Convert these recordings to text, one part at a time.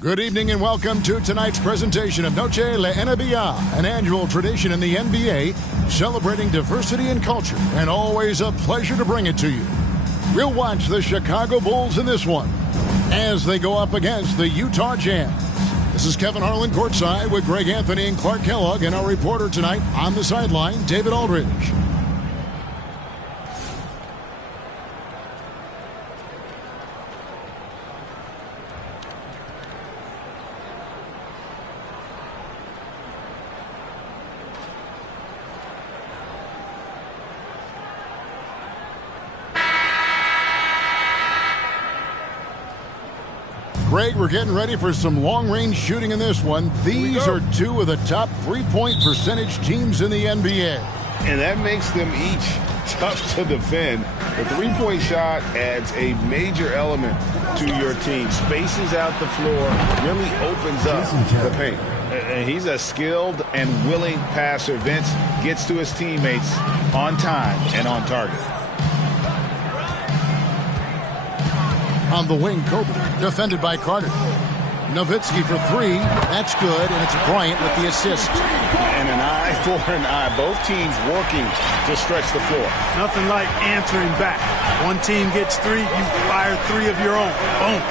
Good evening and welcome to tonight's presentation of Noche la NBA, an annual tradition in the NBA celebrating diversity and culture, and always a pleasure to bring it to you. We'll watch the Chicago Bulls in this one as they go up against the Utah Jazz. This is Kevin Harlan courtside with Greg Anthony and Clark Kellogg, and our reporter tonight on the sideline, David Aldridge. Greg, we're getting ready for some long-range shooting in this one. These are two of the top three-point percentage teams in the NBA. And that makes them each tough to defend. The three-point shot adds a major element to your team. Spaces out the floor, really opens up the paint. And he's a skilled and willing passer. Vince gets to his teammates on time and on target. On the wing, Kobe, defended by Carter. Nowitzki for three. That's good, and it's Bryant with the assist. And an eye for an eye. Both teams working to stretch the floor. Nothing like answering back. One team gets three, you fire three of your own. Boom.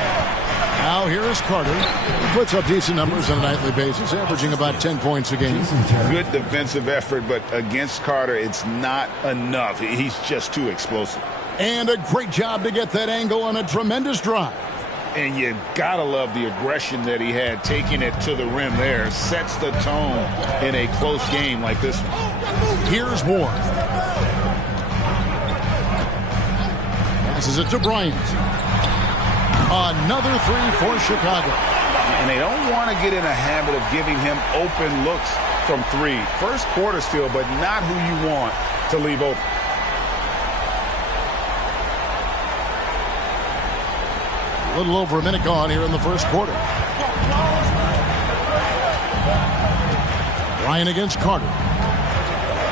Now here is Carter. He puts up decent numbers on a nightly basis, averaging about 10 points a game. Good defensive effort, but against Carter, it's not enough. He's just too explosive. And a great job to get that angle on a tremendous drive. And you gotta love the aggression that he had, taking it to the rim there. Sets the tone in a close game like this one. Here's Ward. Passes it to Bryant. Another three for Chicago. And they don't want to get in a habit of giving him open looks from three. First quarter still, but not who you want to leave open. A little over a minute gone here in the first quarter. Bryant against Carter.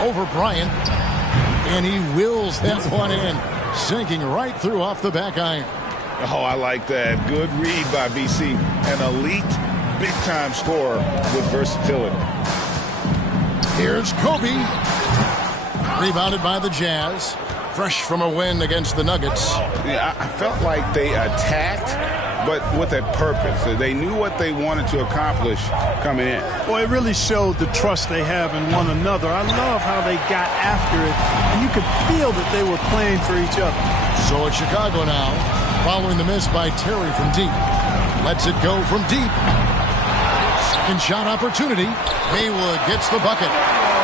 Over Bryant. And he wills that one in. Sinking right through off the back iron. Oh, I like that. Good read by BC. An elite, big-time scorer with versatility. Here's Kobe. Rebounded by the Jazz. Fresh from a win against the Nuggets. Yeah, I felt like they attacked, but with a purpose. They knew what they wanted to accomplish coming in. Boy, it really showed the trust they have in one another. I love how they got after it, and you could feel that they were playing for each other. So it's Chicago now, following the miss by Terry from deep. Lets it go from deep. Second shot opportunity. Haywood gets the bucket.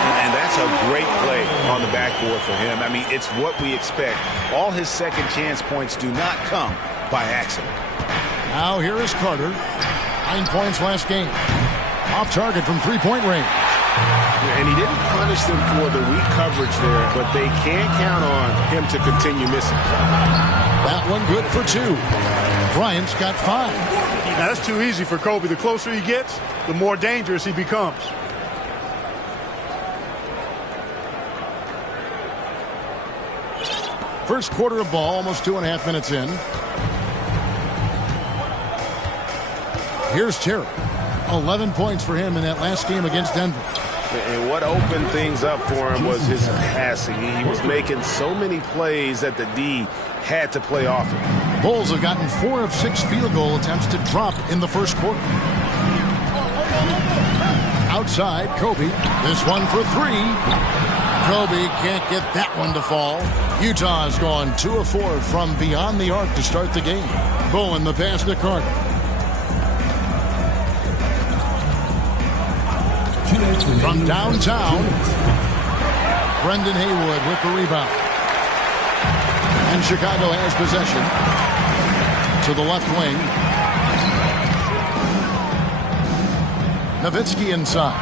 And that's a great play on the backboard for him. I mean, it's what we expect. All his second chance points do not come by accident. Now here is Carter. 9 points last game. Off target from three-point range. And he didn't punish them for the weak coverage there, but they can count on him to continue missing. That one good for two. Bryant's got 5. Now, that's too easy for Kobe. The closer he gets, the more dangerous he becomes. First quarter of ball, almost 2.5 minutes in. Here's Terry. 11 points for him in that last game against Denver. And what opened things up for him was his passing. He was making so many plays that the D had to play off him. Bulls have gotten 4 of 6 field goal attempts to drop in the first quarter. Outside, Kobe. This one for 3. Kobe can't get that one to fall. Utah has gone 2 of 4 from beyond the arc to start the game. Bowen the pass to Carter. From downtown, Brendan Haywood with the rebound. And Chicago has possession to the left wing. Nowitzki inside.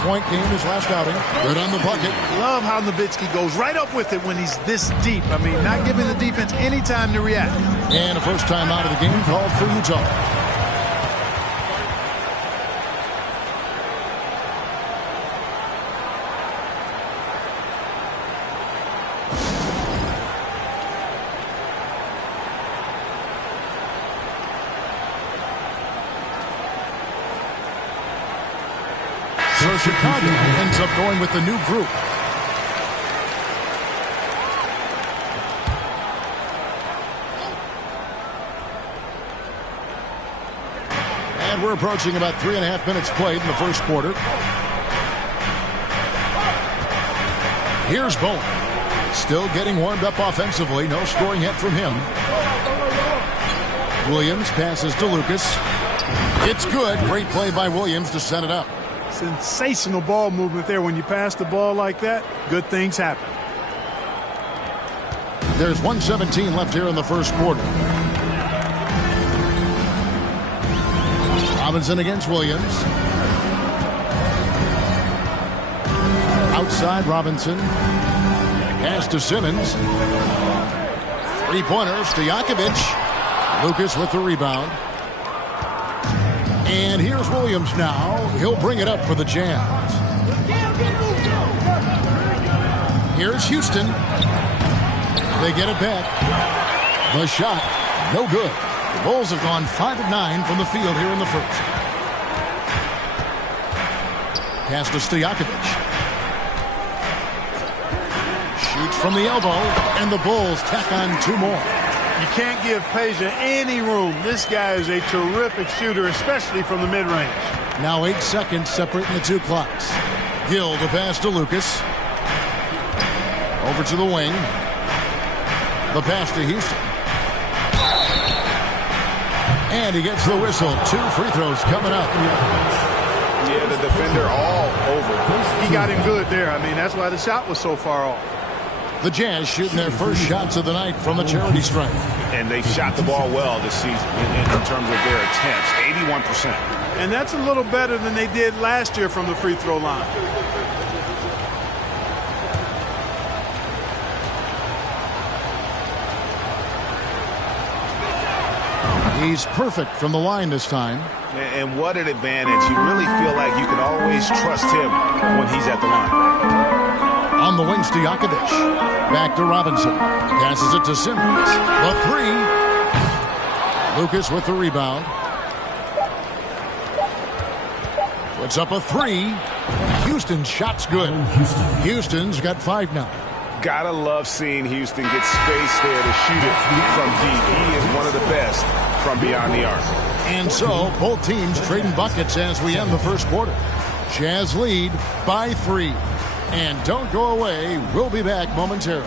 9-point game his last outing. Good on the bucket. Love how Nowitzki goes right up with it when he's this deep. I mean, not giving the defense any time to react. And a first time out of the game called for Utah. So Chicago ends up going with the new group. And we're approaching about 3.5 minutes played in the first quarter. Here's Bowen. Still getting warmed up offensively. No scoring yet from him. Williams passes to Lucas. It's good. Great play by Williams to set it up. Sensational ball movement there. When you pass the ball like that, good things happen. There's 1:17 left here in the first quarter. Robinson against Williams. Outside Robinson. Pass to Simmons. Three-pointer, Stojakovic. Lucas with the rebound. And here's Williams now. He'll bring it up for the Jazz. Here's Houston. They get it back. The shot, no good. The Bulls have gone 5 of 9 from the field here in the first. Pass to Stojakovic. Shoots from the elbow, and the Bulls tack on 2 more. You can't give Peja any room. This guy is a terrific shooter, especially from the mid-range. Now 8 seconds separating the 2 clocks. Gill the pass to Lucas. Over to the wing. The pass to Houston. And he gets the whistle. 2 free throws coming up. Yeah, the defender all over. He got him good there. I mean, that's why the shot was so far off. The Jazz shooting their first shots of the night from the charity stripe. And they've shot the ball well this season in terms of their attempts, 81%. And that's a little better than they did last year from the free throw line. He's perfect from the line this time. And what an advantage. You really feel like you can always trust him when he's at the line. On the wing, Stojakovic. Back to Robinson. Passes it to Simmons. The 3. Lucas with the rebound. Puts up a 3. Houston's shot's good. Houston's got 5 now. Gotta love seeing Houston get space there to shoot it from deep. He is one of the best from beyond the arc. And so, both teams trading buckets as we end the first quarter. Jazz lead by 3. And don't go away. We'll be back momentarily.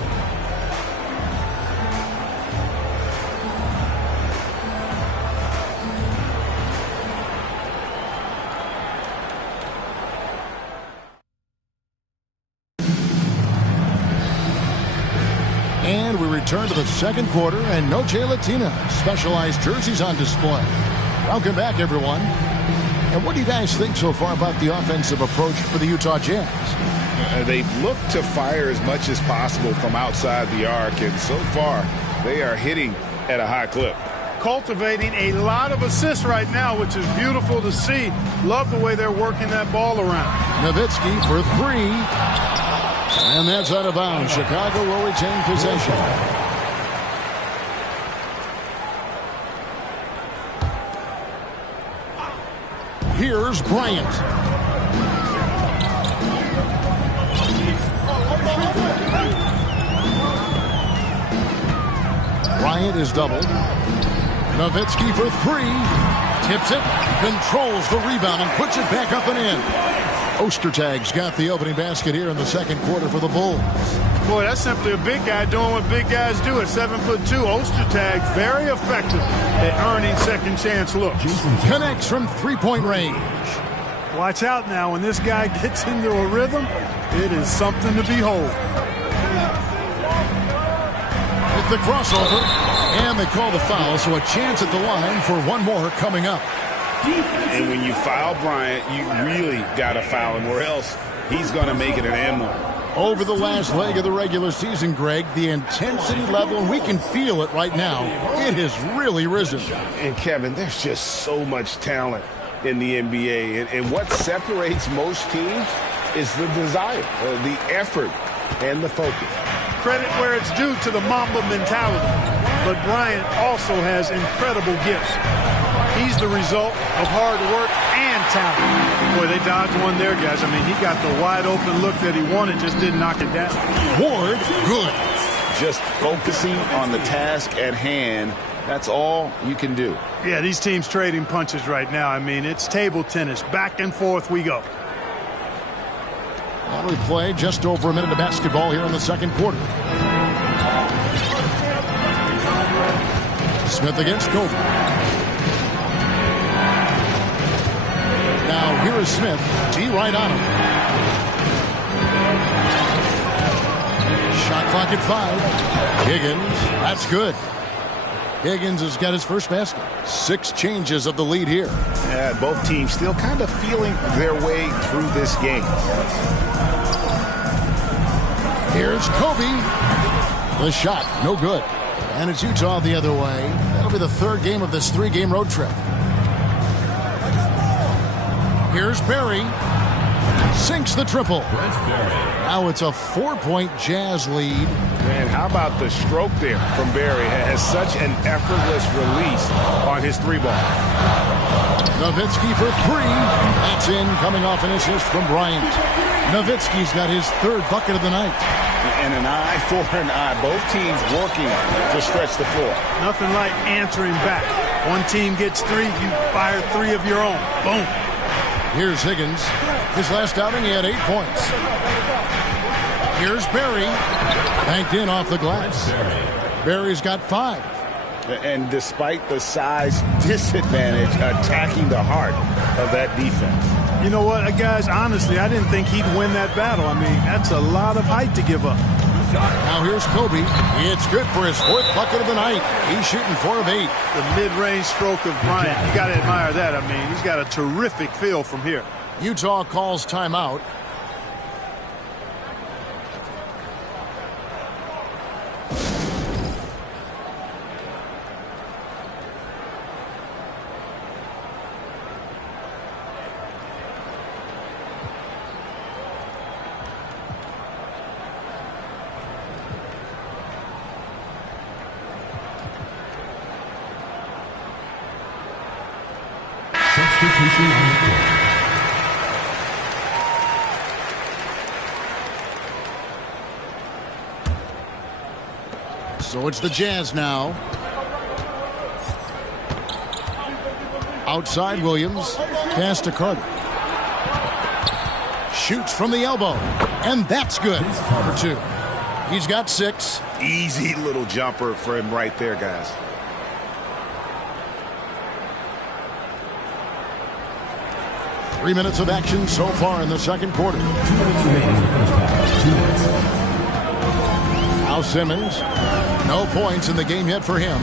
And we return to the second quarter, and Noche Latina specialized jerseys on display. Welcome back, everyone. And what do you guys think so far about the offensive approach for the Utah Jazz? They've looked to fire as much as possible from outside the arc, and so far they are hitting at a high clip. Cultivating a lot of assists right now, which is beautiful to see. Love the way they're working that ball around. Nowitzki for 3. And that's out of bounds. Chicago will retain possession. Here's Bryant. Bryant is doubled. Nowitzki for 3. Tips it, controls the rebound, and puts it back up and in. Ostertag's got the opening basket here in the second quarter for the Bulls. Boy, that's simply a big guy doing what big guys do at 7'2". Ostertag very effective at earning second chance looks. Connects from 3-point range. Watch out now. When this guy gets into a rhythm, it is something to behold. With the crossover, and they call the foul, so a chance at the line for one more coming up. And when you foul Bryant, you really got to foul him, or else he's going to make it an and one. Over the last leg of the regular season, Greg, the intensity level, and we can feel it right now, it has really risen. And, Kevin, there's just so much talent in the NBA. And what separates most teams is the desire, the effort, and the focus. Credit where it's due to the Mamba mentality. But Bryant also has incredible gifts. He's the result of hard work and talent. Boy, they dodged one there, guys. I mean, he got the wide open look that he wanted, just didn't knock it down. Ward, good. Just focusing on the task at hand. That's all you can do. Yeah, these teams trading punches right now. I mean, it's table tennis. Back and forth we go. Well, we play just over a minute of basketball here in the second quarter. Smith against Kobe. Now here is Smith. D right on him. Shot clock at 5. Higgins, that's good. Higgins has got his first basket. 6 changes of the lead here. Yeah, both teams still kind of feeling their way through this game. Here's Kobe. The shot, no good. And it's Utah the other way. That'll be the 3rd game of this 3-game road trip. Here's Barry. Sinks the triple. Now it's a 4-point Jazz lead. Man, how about the stroke there from Barry? Has such an effortless release on his 3-ball. Nowitzki for 3. That's in, coming off an assist from Bryant. Nowitzki's got his 3rd bucket of the night. And an eye for an eye. Both teams working to stretch the floor. Nothing like answering back. One team gets 3, you fire 3 of your own. Boom. Here's Higgins. His last outing, he had 8 points. Here's Barry. Banked in off the glass. Barry's got 5. And despite the size disadvantage, attacking the heart of that defense. You know what, guys, honestly, I didn't think he'd win that battle. I mean, that's a lot of height to give up. Now here's Kobe. It's good for his 4th bucket of the night. He's shooting 4 of 8. The mid-range stroke of Bryant, you got to admire that. I mean, he's got a terrific feel from here. Utah calls timeout. Substitution on the court. So it's the Jazz now. Outside Williams. Pass to Carter. Shoots from the elbow. And that's good for 2. He's got 6. Easy little jumper for him right there, guys. Three minutes of action so far in the second quarter. 2 minutes remaining in the first half. 2 minutes. Now Simmons. No points in the game yet for him.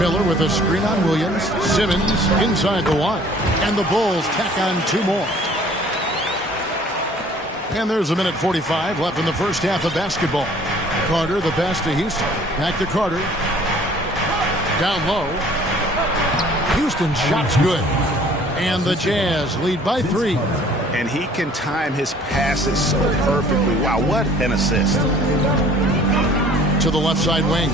Miller with a screen on Williams. Simmons inside the line. And the Bulls tack on 2 more. And there's a minute 45 left in the first half of basketball. Carter, the pass to Houston. Back to Carter. Down low. Houston shot's good. And the Jazz lead by 3. And he can time his passes so perfectly. Wow, what an assist. To the left side wing.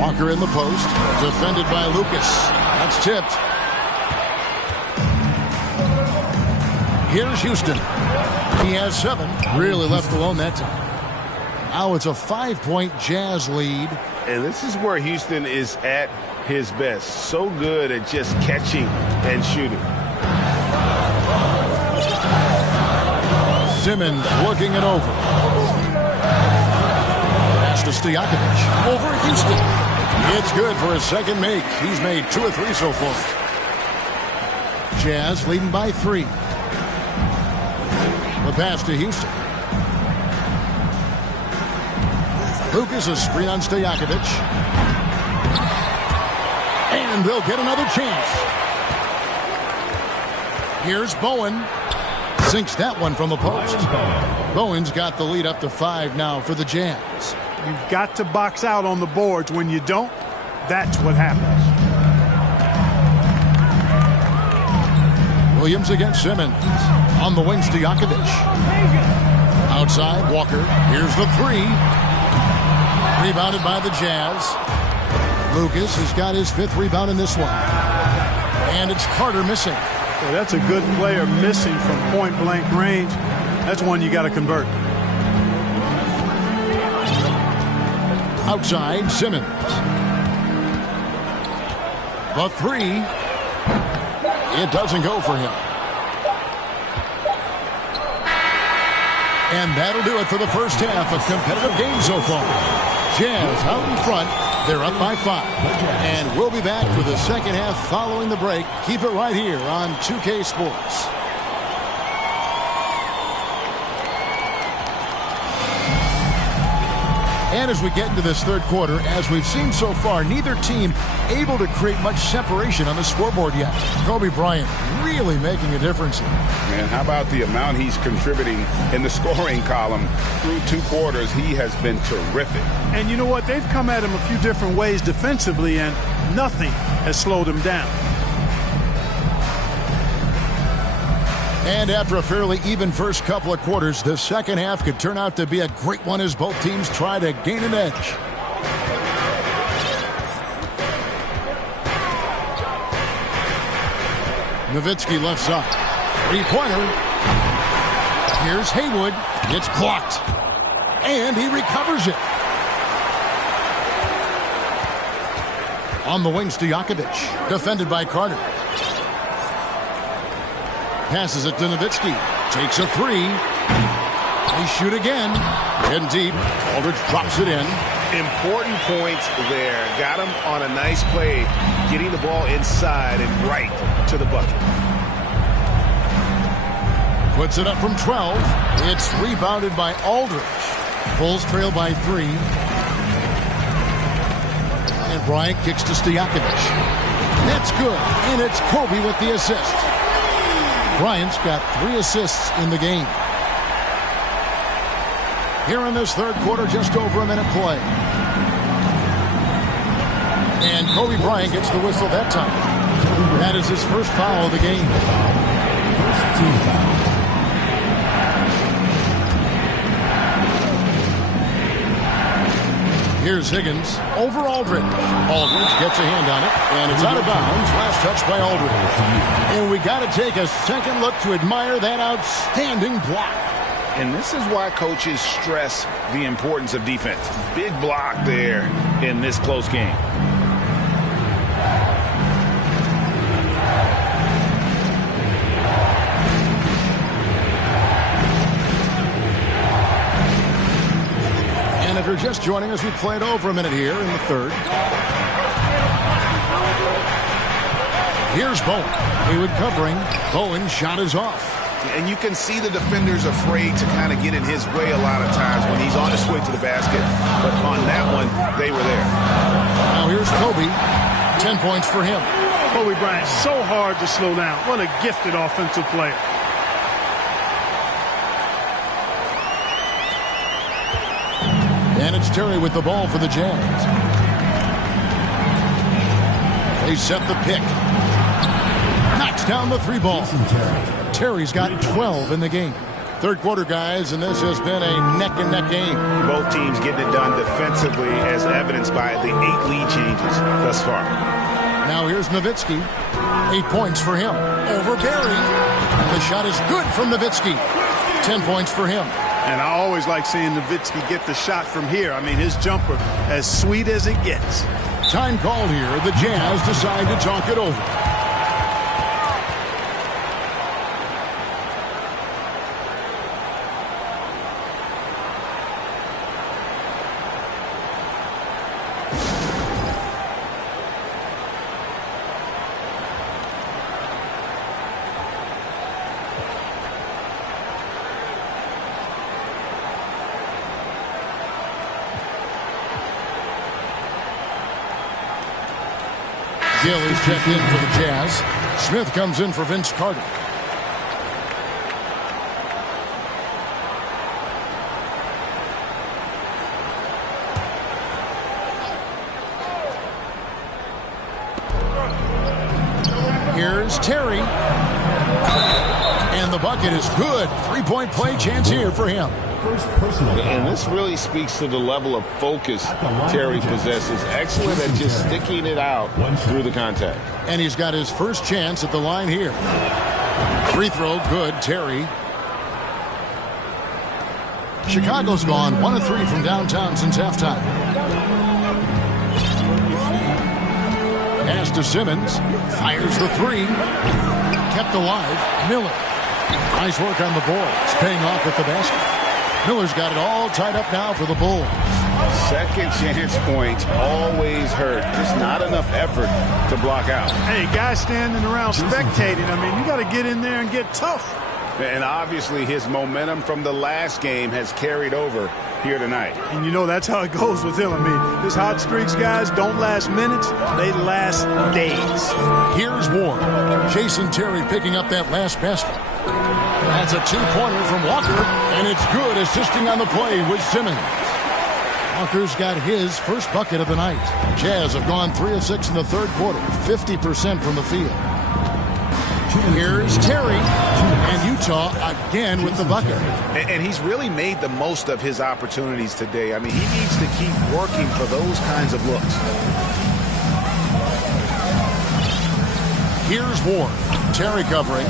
Walker in the post. Defended by Lucas. That's tipped. Here's Houston. He has 7. Really left alone that time. Now it's a 5-point Jazz lead. And this is where Houston is at his best. So good at just catching and shooting. Simmons working it over. Pass to Stojakovic. Over Houston. It's good for his second make. He's made 2 of 3 so far. Jazz leading by 3. The pass to Houston. Lucas, a screen on Stojakovic. And they'll get another chance. Here's Bowen. Sinks that one from the post. Bowen's got the lead up to 5 now for the Jazz. You've got to box out on the boards. When you don't, that's what happens. Williams against Simmons. On the wing, Stojakovic. Outside, Walker. Here's the 3. Rebounded by the Jazz. Lucas has got his 5th rebound in this one. And it's Carter missing. Well, that's a good player missing from point-blank range. That's one you got to convert. Outside, Simmons. The 3. It doesn't go for him. And that'll do it for the first half. A competitive game so far. Jazz out in front. They're up by 5. And we'll be back for the second half following the break. Keep it right here on 2K Sports. And as we get into this third quarter, as we've seen so far, neither team able to create much separation on the scoreboard yet. Kobe Bryant really making a difference here. Man, how about the amount he's contributing in the scoring column through 2 quarters? He has been terrific. And you know what? They've come at him a few different ways defensively, and nothing has slowed him down. And after a fairly even first couple of quarters, the second half could turn out to be a great one as both teams try to gain an edge. Nowitzki left side. 3-pointer. Here's Haywood. It's blocked. And he recovers it. On the wing, Stojakovic. Defended by Carter. Passes it to Nowitzki. Takes a 3. They shoot again. In deep. Aldridge drops it in. Important points there. Got him on a nice play, getting the ball inside and right to the bucket. Puts it up from 12. It's rebounded by Aldridge. Bulls trail by 3. And Bryant kicks to Stojakovic. That's good. And it's Kobe with the assist. Bryant's got 3 assists in the game. Here in this third quarter, just over a minute play. And Kobe Bryant gets the whistle that time. That is his first foul of the game. First team foul. Here's Higgins over Aldridge. Aldridge gets a hand on it, and it's out of bounds. Last touch by Aldridge. And we got to take a second look to admire that outstanding block. And this is why coaches stress the importance of defense. Big block there in this close game. And if you're just joining us, we played over a minute here in the third. Here's Bowen. Haywood covering. Bowen's shot is off. And you can see the defenders afraid to kind of get in his way a lot of times when he's on his way to the basket. But on that one, they were there. Now here's Kobe. 10 points for him. Kobe Bryant, so hard to slow down. What a gifted offensive player. And it's Terry with the ball for the Jazz. They set the pick. Knocks down the 3 ball. Terry's got 12 in the game. Third quarter, guys, and this has been a neck-and-neck game. Both teams getting it done defensively, as evidenced by the 8 lead changes thus far. Now here's Nowitzki. 8 points for him. Over Barry. The shot is good from Nowitzki. 10 points for him. And I always like seeing Nowitzki get the shot from here. I mean, his jumper, as sweet as it gets. Time called here. The Jazz decide to talk it over. Gill is checked in for the Jazz. Smith comes in for Vince Carter. Here's Terry. And the bucket is good. 3-point play chance here for him. First personal foul. And this really speaks to the level of focus Terry possesses. Excellent at just sticking it out through the contact. And he's got his first chance at the line here. Free throw, good, Terry. Chicago's gone 1 of 3 from downtown since halftime. Pass to Simmons. Fires the 3. Kept alive. Miller. Nice work on the boards. Paying off with the basket. Miller's got it all tied up now for the Bulls. Second chance points always hurt. Just not enough effort to block out. Hey, guys standing around spectating. I mean, you got to get in there and get tough. And obviously his momentum from the last game has carried over here tonight. And you know that's how it goes with him. I mean, his hot streaks, guys, don't last minutes. They last days. Here's Ward. Jason Terry picking up that last basket. That's a 2-pointer from Walker, and it's good, assisting on the play with Simmons. Walker's got his first bucket of the night. Jazz have gone 3 of 6 in the third quarter, 50% from the field. Here's Terry, and Utah again with the bucket. And he's really made the most of his opportunities today. I mean, he needs to keep working for those kinds of looks. Here's Ward. Terry covering.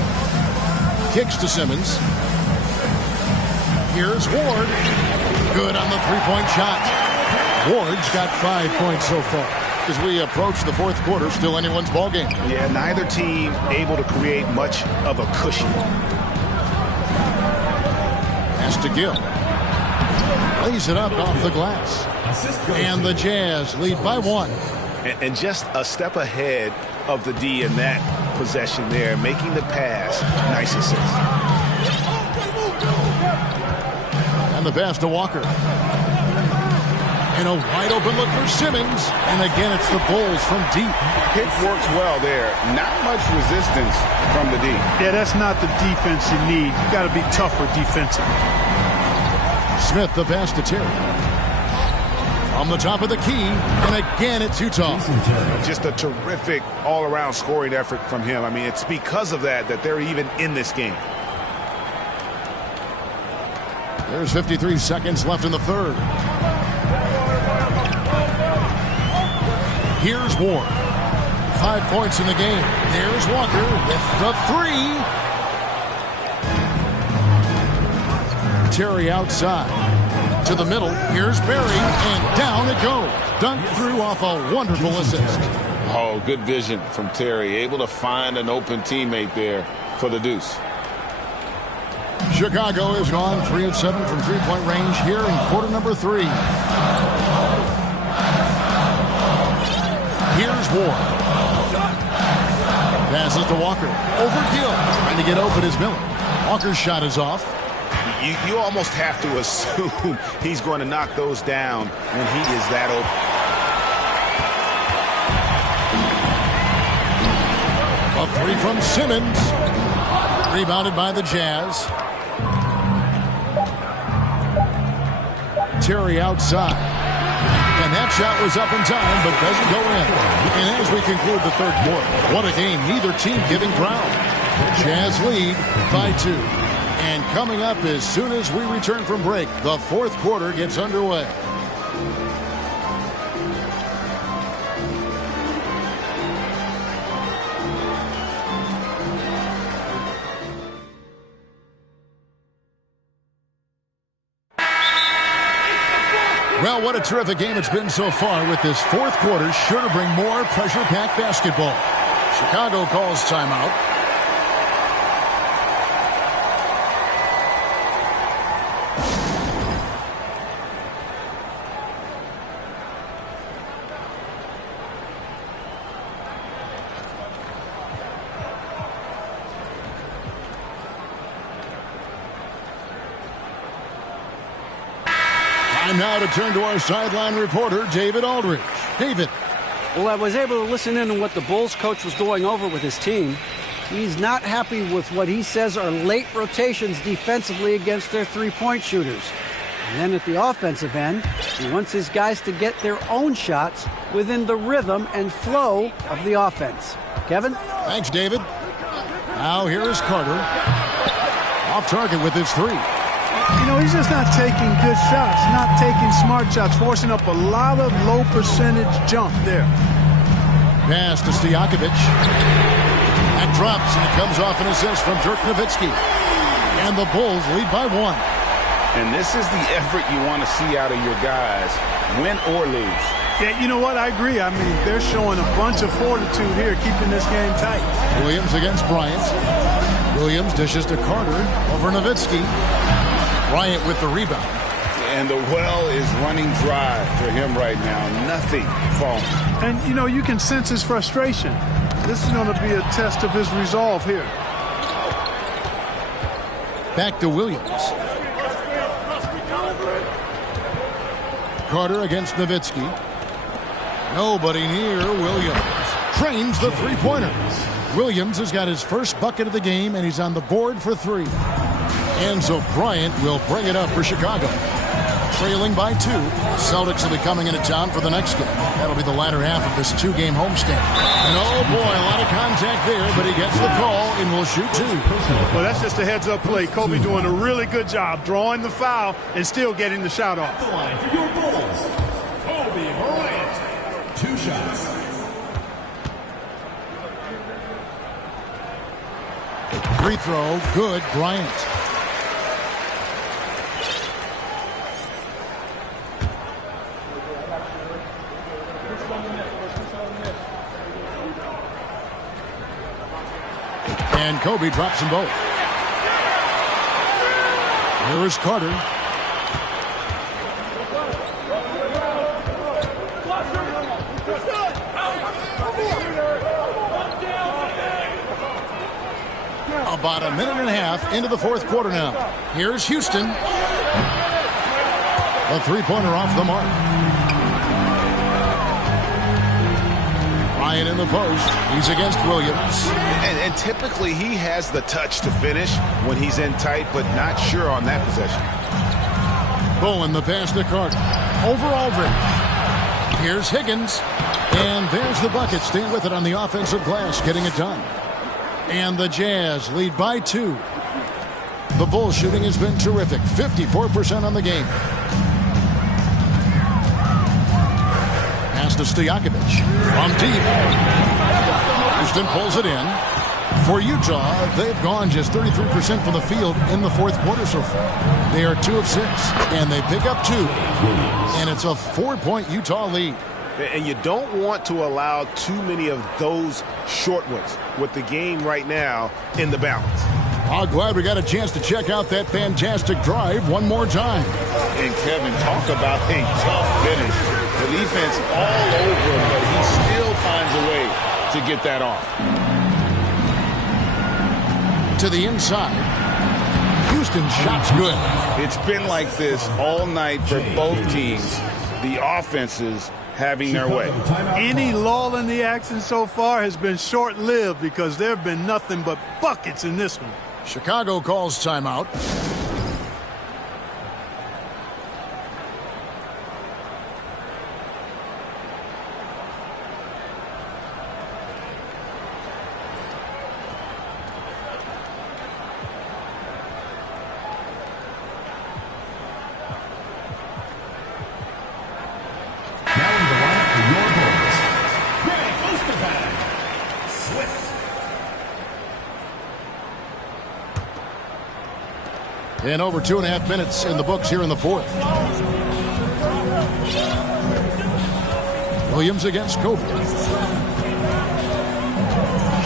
Kicks to Simmons. Here's Ward. Good on the three-point shot. Ward's got 5 points so far. As we approach the fourth quarter, still anyone's ballgame. Yeah, neither team able to create much of a cushion. Pass to Gill. Lays it up off the glass. And the Jazz lead by 1. And just a step ahead of the D in that possession there, making the pass. Nice assist. And the pass to Walker. And a wide open look for Simmons. And again, it's the Bulls from deep. Pick works well there. Not much resistance from the D. Yeah, that's not the defense you need. You got to be tougher defensively. Smith, the pass to Terry. From the top of the key. And again, it's Utah. Just a terrific all-around scoring effort from him. I mean, it's because of that they're even in this game. There's 53 seconds left in the third. Here's Ward. 5 points in the game. There's Walker with the 3. Terry outside. To the middle. Here's Barry. And down it goes. Dunked through off a wonderful assist. Oh, good vision from Terry. Able to find an open teammate there for the deuce. Chicago has gone 3 of 7 from three-point range here in quarter number 3. Here's Ward. Passes to Walker. Over Gill. Trying to get open is Miller. Walker's shot is off. You almost have to assume he's going to knock those down when he is that open. A 3 from Simmons. Rebounded by the Jazz. Terry outside. And that shot was up in time, but doesn't go in. And as we conclude the third quarter, what a game. Neither team giving ground. Jazz lead by 2. And coming up as soon as we return from break, the fourth quarter gets underway. Well, what a terrific game it's been so far, with this fourth quarter sure to bring more pressure-packed basketball. Chicago calls timeout. Time now to turn to our sideline reporter, David Aldridge. David. Well, I was able to listen in on what the Bulls coach was going over with his team. He's not happy with what he says are late rotations defensively against their three-point shooters. And then at the offensive end, he wants his guys to get their own shots within the rhythm and flow of the offense. Kevin? Thanks, David. Now here is Carter. Off target with his 3. You know, he's just not taking good shots, not taking smart shots, forcing up a lot of low percentage jump there. Pass to Stojakovic. That drops, and it comes off an assist from Dirk Nowitzki. And the Bulls lead by 1. And this is the effort you want to see out of your guys, win or lose. Yeah, you know what? I agree. I mean, they're showing a bunch of fortitude here, keeping this game tight. Williams against Bryant. Williams dishes to Carter over Nowitzki. Bryant with the rebound. And the well is running dry for him right now. Nothing falling. And, you know, you can sense his frustration. This is going to be a test of his resolve here. Back to Williams. Carter against Nowitzki. Nobody near Williams. Trains the three-pointer. Williams has got his first bucket of the game, and he's on the board for 3. And so Bryant will bring it up for Chicago. Trailing by 2. Celtics will be coming into town for the next game. That'll be the latter half of this 2-game homestand. And oh boy, a lot of contact there, but he gets the call and will shoot 2. Well, that's just a heads-up play. Kobe doing a really good job drawing the foul and still getting the shot off. The line for your Bulls, Kobe Bryant. 2 shots. Free throw, good, Bryant. And Kobe drops them both. Here is Carter. About a minute and a half into the 4th quarter now. Here's Houston. A three-pointer off the mark. Ryan in the post. He's against Williams. And typically he has the touch to finish when he's in tight, but not sure on that possession. Bowen the pass to Carter. Over Aldridge. Here's Higgins. And there's the bucket. Staying with it on the offensive glass, getting it done. And the Jazz lead by 2. The Bulls shooting has been terrific. 54% on the game. Pass to Stojakovic. From deep. Houston pulls it in. For Utah, they've gone just 33% from the field in the 4th quarter so far. They are 2 of 6. And they pick up 2. And it's a 4-point Utah lead. And you don't want to allow too many of those short ones with the game right now in the balance. I'm glad we got a chance to check out that fantastic drive one more time. And Kevin, talk about a tough finish. The defense all over him, but he still finds a way to get that off. To the inside. Houston shot's good. It's been like this all night for both teams. The offenses having their way. Any lull in the action so far has been short-lived because there have been nothing but buckets in this one. Chicago calls timeout. And over 2.5 minutes in the books here in the 4th. Williams against Kobe.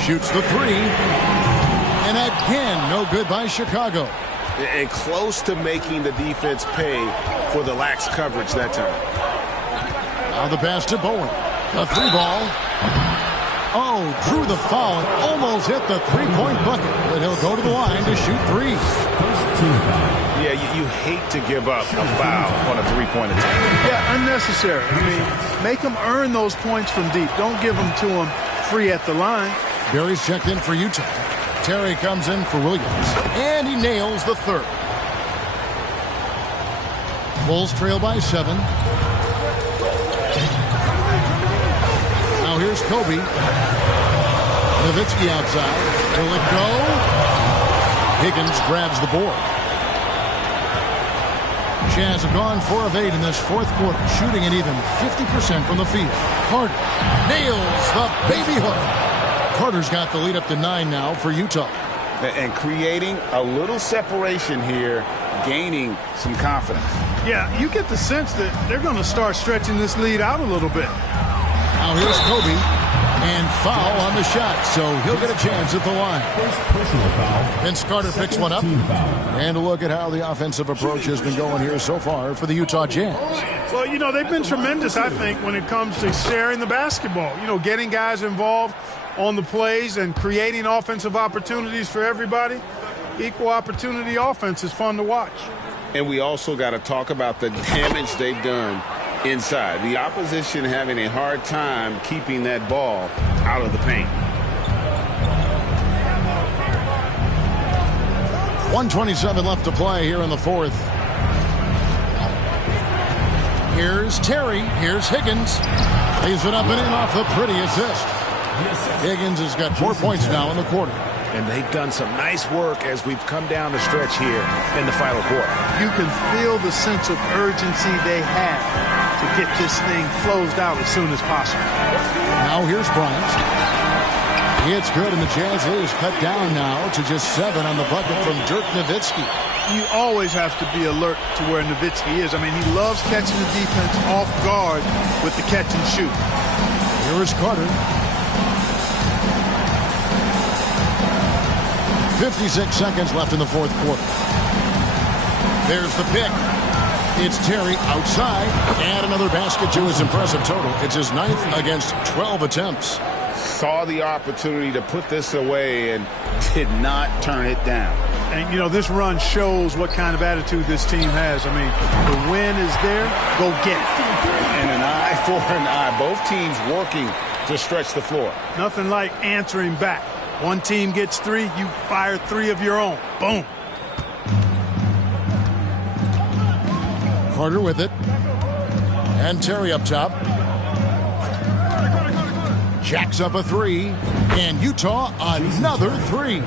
Shoots the 3. And again, no good by Chicago. And close to making the defense pay for the lax coverage that time. Now the pass to Bowen. A 3-ball. Oh, drew the foul and almost hit the 3-point bucket. But he'll go to the line to shoot 3. Yeah, you hate to give up a foul on a 3-point attempt. Yeah, unnecessary. I mean, make them earn those points from deep. Don't give them to them free at the line. Barry's checked in for Utah. Terry comes in for Williams. And he nails the 3rd. Bulls trail by 7. Now here's Kobe. Nowitzki outside. Will it go? Higgins grabs the board. Jazz have gone 4 of 8 in this fourth quarter, shooting an even 50% from the field. Carter nails the baby hook. Carter's got the lead up to 9 now for Utah. And creating a little separation here, gaining some confidence. Yeah, you get the sense that they're going to start stretching this lead out a little bit. Now here's Kobe, and foul on the shot, so he'll get a chance at the line. First personal foul. Vince Carter picks one up, and a look at how the offensive approach has been going here so far for the Utah Jazz. Well, you know, they've been tremendous, I think, when it comes to sharing the basketball. You know, getting guys involved on the plays and creating offensive opportunities for everybody. Equal opportunity offense is fun to watch. And we also got to talk about the damage they've done inside. The opposition having a hard time keeping that ball out of the paint. 1:27 left to play here in the fourth. Here's Terry. Here's Higgins. Leaves it up and in off the pretty assist. Higgins has got 4 points now in the quarter. And they've done some nice work as we've come down the stretch here in the final quarter. You can feel the sense of urgency they have to get this thing closed out as soon as possible. Now here's Bryant. It's good, and the Jazz lead is cut down now to just 7 on the bucket from Dirk Nowitzki. You always have to be alert to where Nowitzki is. I mean, he loves catching the defense off guard with the catch and shoot. Here is Carter. 56 seconds left in the fourth quarter. There's the pick. It's Terry outside. And another basket to his impressive total. It's his 9th against 12 attempts. Saw the opportunity to put this away and did not turn it down. And, you know, this run shows what kind of attitude this team has. I mean, the win is there. Go get it. And an eye for an eye. Both teams working to stretch the floor. Nothing like answering back. One team gets 3, you fire 3 of your own. Boom. Carter with it. And Terry up top. Jacks up a 3. And Utah another 3.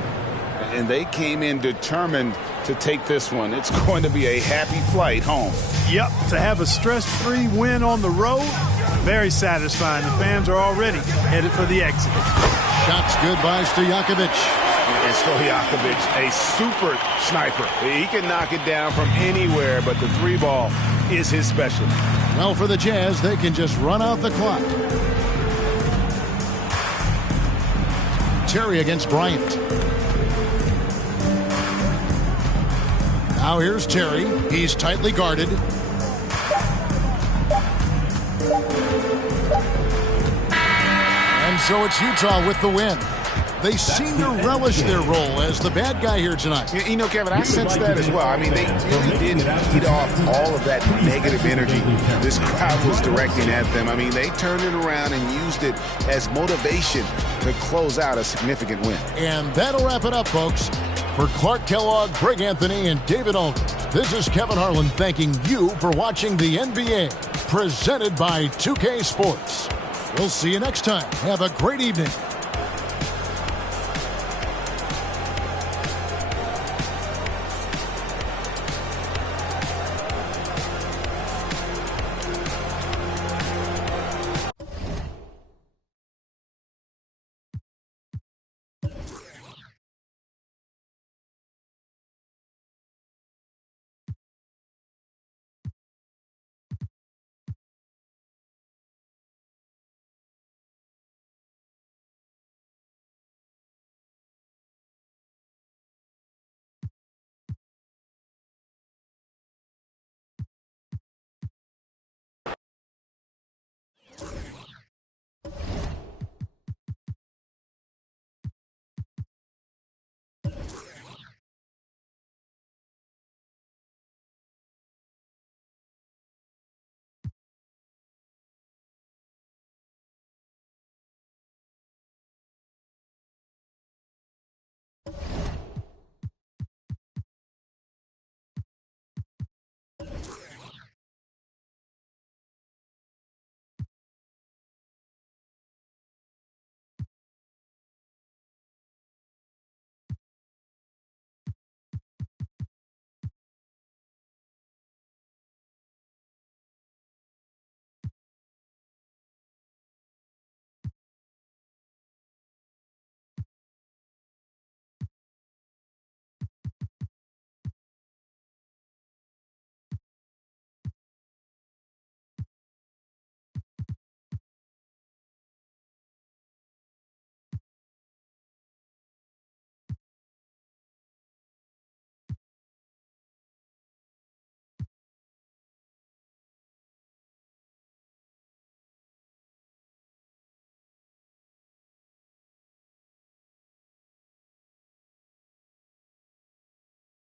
And they came in determined to take this one. It's going to be a happy flight home. Yep, to have a stress-free win on the road, very satisfying. The fans are already headed for the exit. Shots good by Stojakovic. And Stojakovic, a super sniper. He can knock it down from anywhere, but the 3-ball is his specialty. Well, for the Jazz, they can just run out the clock. Terry against Bryant. Now here's Terry. He's tightly guarded. And so it's Utah with the win. They seem to relish their role as the bad guy here tonight. You know, Kevin, I sense that as well. I mean, they really did feed off all of that negative energy this crowd was directing at them. I mean, they turned it around and used it as motivation to close out a significant win. And that'll wrap it up, folks. For Clark Kellogg, Greg Anthony, and David Aldridge, this is Kevin Harlan thanking you for watching the NBA, presented by 2K Sports. We'll see you next time. Have a great evening.